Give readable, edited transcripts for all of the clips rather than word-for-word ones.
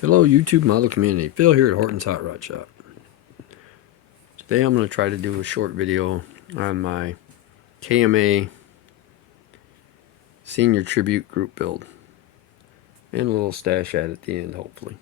Hello YouTube model community, Phil here at Horton's Hot Rod Shop. Today I'm going to try to do a short video on my k.m.a senior tribute group build. And a little stash ad at the end, hopefully.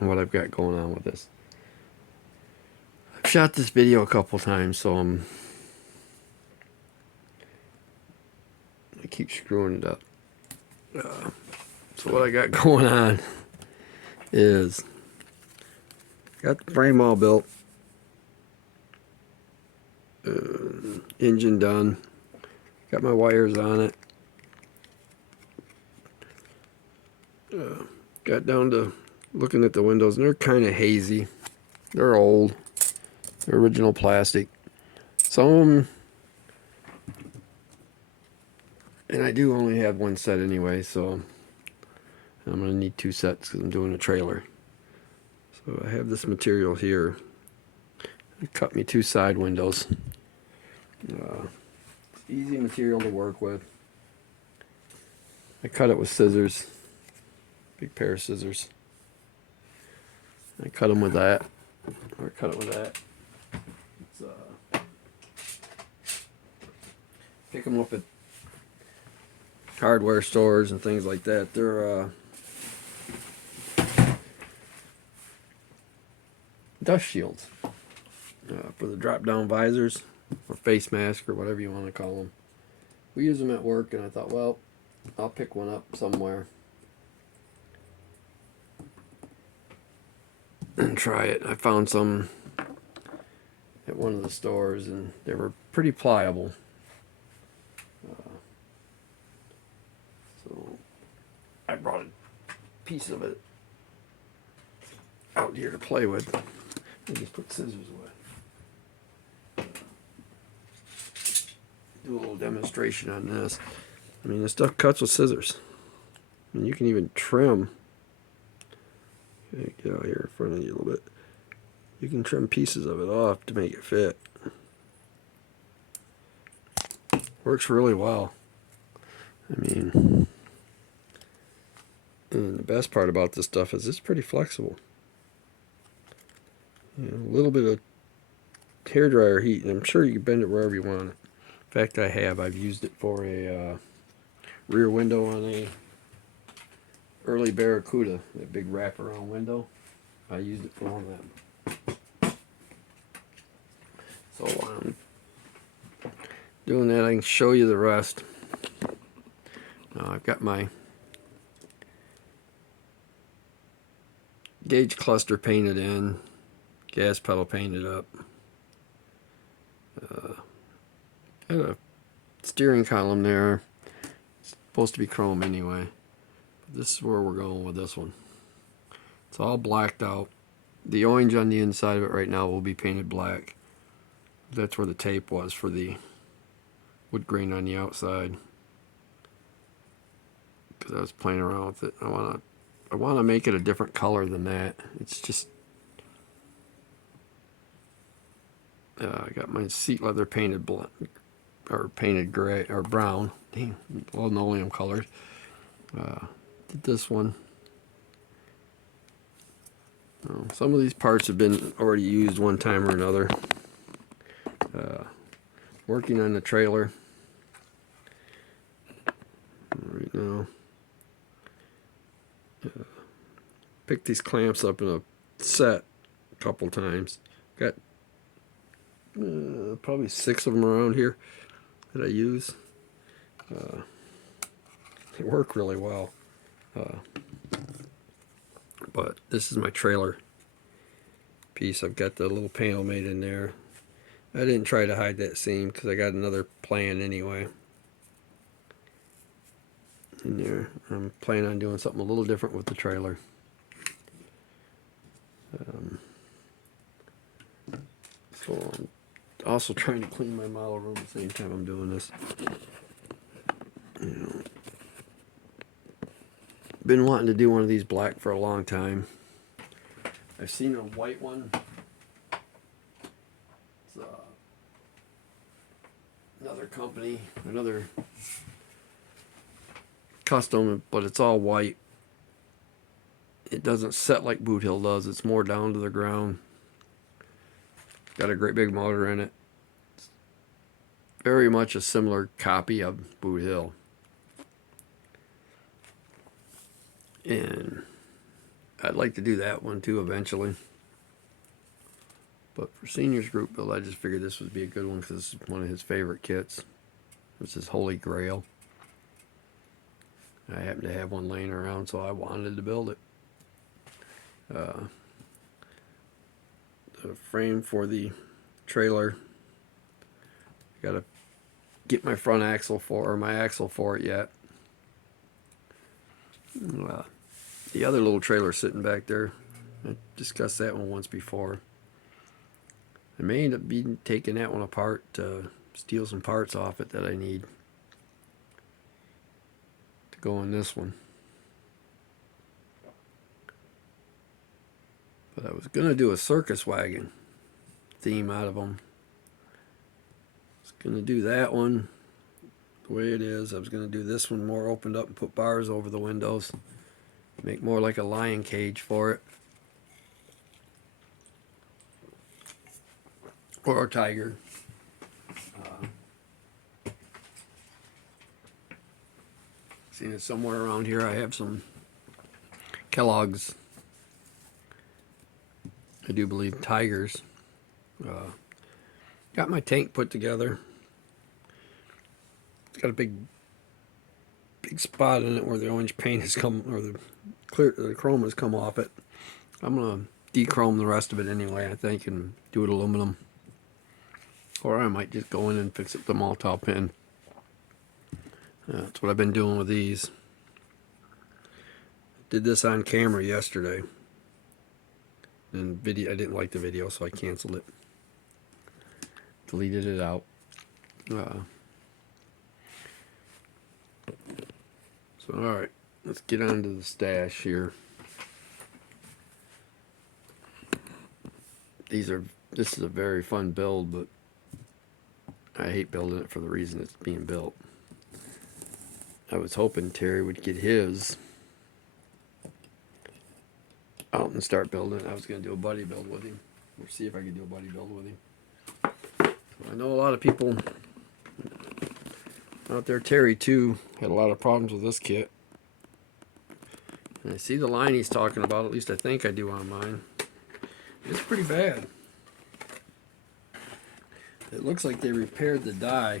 What I've got going on with this. I've shot this video a couple times, so I keep screwing it up. So what I got going on is got the frame all built, engine done, got my wires on it. Got down to looking at the windows, and they're kind of hazy. They're old. They're original plastic. Some of them, and I do only have one set anyway, so I'm going to need two sets because I'm doing a trailer. So I have this material here. I cut me two side windows. It's easy material to work with. I cut it with scissors. Big pair of scissors. I cut them with that. Or cut it with that. It's, pick them up at hardware stores and things like that. They're dust shields for the drop down visors or face mask or whatever you want to call them. We use them at work, and I thought, well, I'll pick one up somewhere and try it. I found some at one of the stores, and they were pretty pliable. So I brought a piece of it out here to play with. I just put scissors away. Do a little demonstration on this. I mean, this stuff cuts with scissors. And you can even trim. Okay, get out here in front of you a little bit. You can trim pieces of it off to make it fit. Works really well. I mean, and the best part about this stuff is it's pretty flexible. You know, a little bit of hairdryer heat, and I'm sure you can bend it wherever you want it. In fact, I have. I've used it for a rear window on a early Barracuda, that big wraparound window. I used it for one of them. So while I'm doing that, I can show you the rest. Now I've got my gauge cluster painted in, gas pedal painted up. Got a steering column there. It's supposed to be chrome anyway. But this is where we're going with this one. It's all blacked out. The orange on the inside of it right now will be painted black. That's where the tape was for the wood grain on the outside. Because I was playing around with it. I want to make it a different color than that. It's just I got my seat leather painted black, or painted gray or brown. Damn, linoleum colored. Did this one. Some of these parts have been already used one time or another. Working on the trailer right now. Picked these clamps up in a set a couple times. Got probably 6 of them around here that I use. They work really well. But this is my trailer piece. I've got the little panel made in there. I didn't try to hide that seam because I got another plan anyway in there. I'm planning on doing something a little different with the trailer. So I'm also trying to clean my model room at the same time I'm doing this. You know, been wanting to do one of these black for a long time. I've seen a white one. It's another company, another custom, but it's all white. it doesn't set like Boot Hill does. It's more down to the ground. Got a great big motor in it. Very much a similar copy of Boot Hill. And I'd like to do that one too eventually. But for Seniors Group build, I just figured this would be a good one because this is one of his favorite kits. This is Holy Grail. I happen to have one laying around, so I wanted to build it. The frame for the trailer, got to get my front axle for, or my axle for it yet. The other little trailer sitting back there, I discussed that one once before. I may end up taking that one apart to steal some parts off it that I need to go on this one. But I was going to do a circus wagon theme out of them. I was going to do that one the way it is. I was going to do this one more opened up and put bars over the windows. Make more like a lion cage for it. Or a tiger. Seen it somewhere around here. I have some Kellogg's, I do believe, tigers. Got my tank put together. It's got a big spot in it where the orange paint has come, or the chrome has come off it. I'm gonna dechrome the rest of it anyway, I think, and do it aluminum. Or I might just go in and fix it with the Maltol pen. That's what I've been doing with these. Did this on camera yesterday. And video, I didn't like the video, so I canceled it. Deleted it out. So alright, let's get on to the stash here. This is a very fun build, but I hate building it for the reason it's being built. I was hoping Terry would get his out and start building. I was going to do a buddy build with him. We'll see if I can do a buddy build with him. I know a lot of people out there. Terry too had a lot of problems with this kit. And I see the line he's talking about. At least I think I do on mine. It's pretty bad. It looks like they repaired the die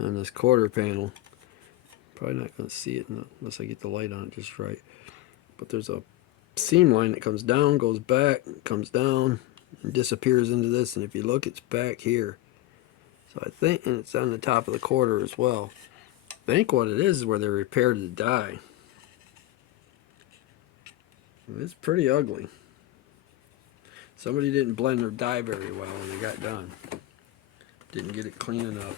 on this quarter panel. Probably not going to see it unless I get the light on it just right. But there's a seam line that comes down, goes back, comes down, and disappears into this. And if you look, it's back here. So I think, and it's on the top of the quarter as well. I think what it is where they repaired the die. It's pretty ugly. Somebody didn't blend their die very well when they got done. Didn't get it clean enough.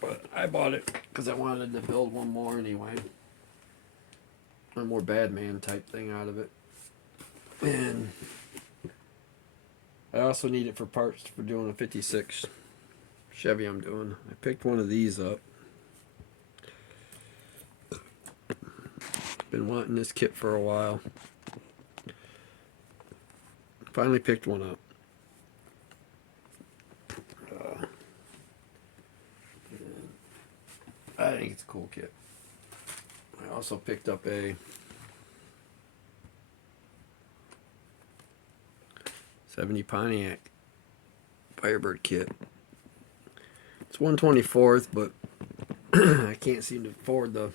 But I bought it because I wanted to build one more anyway. A more Badman type thing out of it. And I also need it for parts for doing a 56 Chevy I'm doing. I picked one of these up. Been wanting this kit for a while. Finally picked one up. I think it's a cool kit. I also picked up a '70 Pontiac Firebird kit. It's 1/24th, but I can't seem to afford the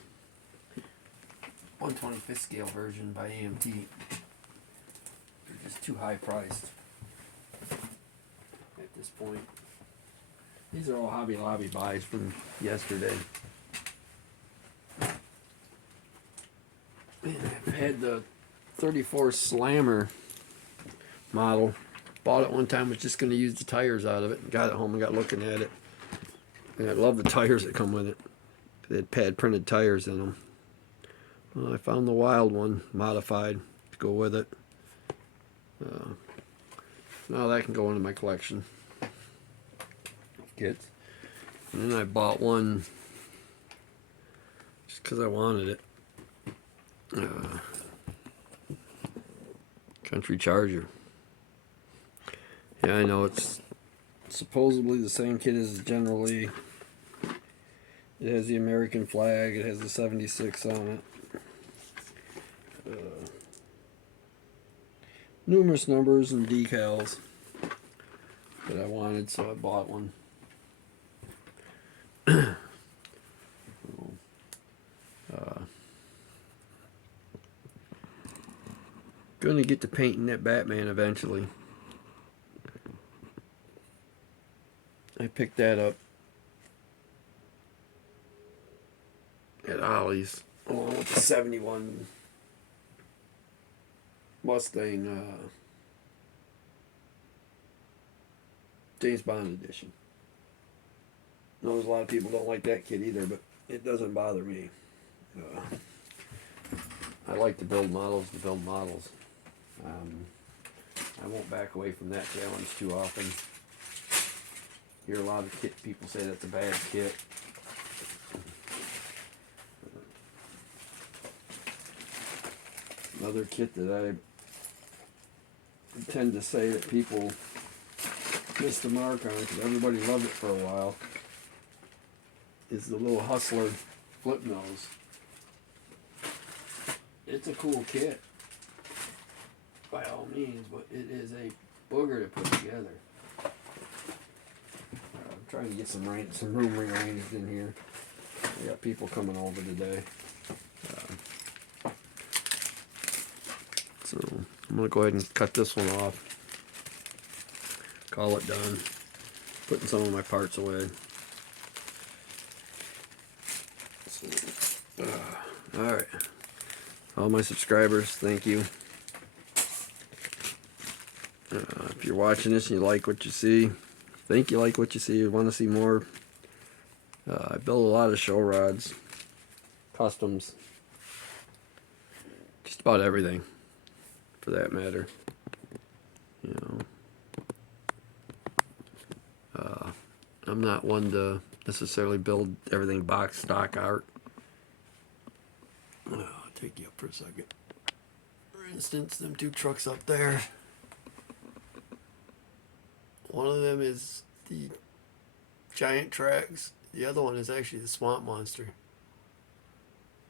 1/25th scale version by AMT. They're just too high priced at this point. These are all Hobby Lobby buys from yesterday. I've had the 34 Slammer model. Bought it one time, was just going to use the tires out of it. Got it home and got looking at it. And I love the tires that come with it. They had pad printed tires in them. Well, I found the Wild one modified to go with it. Now that can go into my collection of kits. And then I bought one just because I wanted it. Country Charger. Yeah, I know it's supposedly the same kit as generally. It has the American flag. It has the 76 on it. Numerous numbers and decals that I wanted, so I bought one. Gonna get to painting that Batman eventually. I picked that up at Ollie's along with the 71 Mustang James Bond edition. I know there's a lot of people don't like that kit either, but it doesn't bother me. I like to build models I won't back away from that challenge too often. Hear a lot of people say that's a bad kit. Another kit that I tend to say that people missed the mark on because everybody loved it for a while is the little Hustler flip nose. It's a cool kit by all means, but it is a booger to put together. I'm trying to get some room rearranged in here. I got people coming over today. So I'm going to go ahead and cut this one off. Call it done. Putting some of my parts away. So, alright. All my subscribers, thank you. If you're watching this and you like what you see, think you like what you see, you want to see more. I build a lot of show rods, customs, just about everything, for that matter. You know, I'm not one to necessarily build everything box stock art. I'll take you up for a second. For instance, them two trucks up there. One of them is the giant tracks. The other one is actually the swamp monster.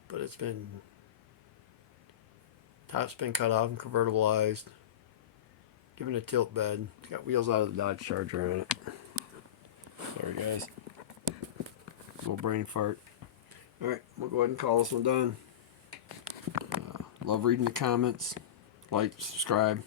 But it's been... top's been cut off and convertibilized. Given a tilt bed. It's got wheels out of the Dodge Charger on it. Sorry guys. Little brain fart. Alright, we'll go ahead and call this one done. Love reading the comments. Like, subscribe.